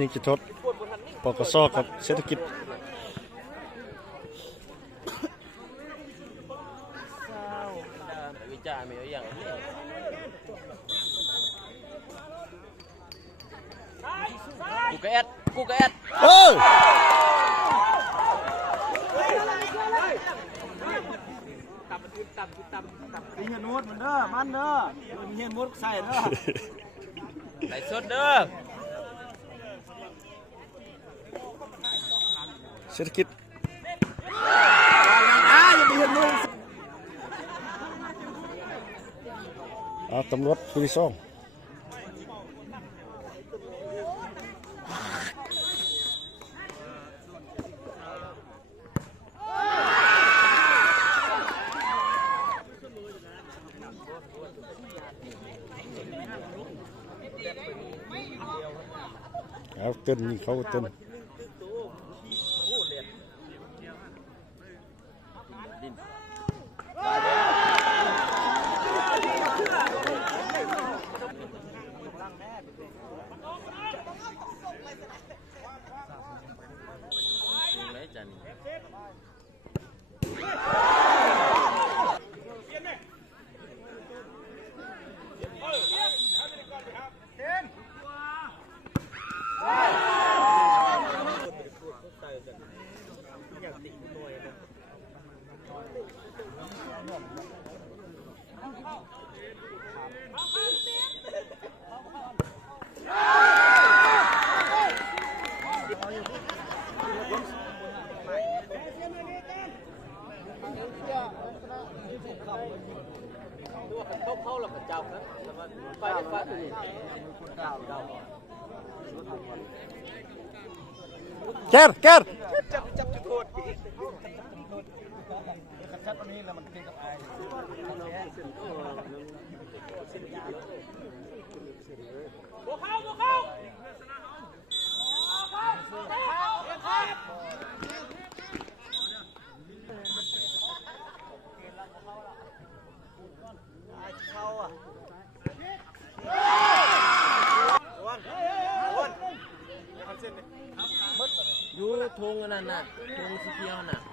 ยิงจุดโทษปกสครับเศรษฐกิจวิจารณ์มีอย่างนี้กูกระแอดตับเฮียนมดมันเด้อมันเด้อเฮียนมดใส่เด้อ ไหลสดเด้อ เศรษฐกิจตำรวจผู้ที่ซ่องเต้นนี่เขาเต้นเข้าหลับเจ้าครับไปไปแกจับจุดโทษชัดวันนี้แล้วมันเป็นกับไอ้บัวเข้าอยู่ทงนั่นน่ะทงสีเขียวน่ะ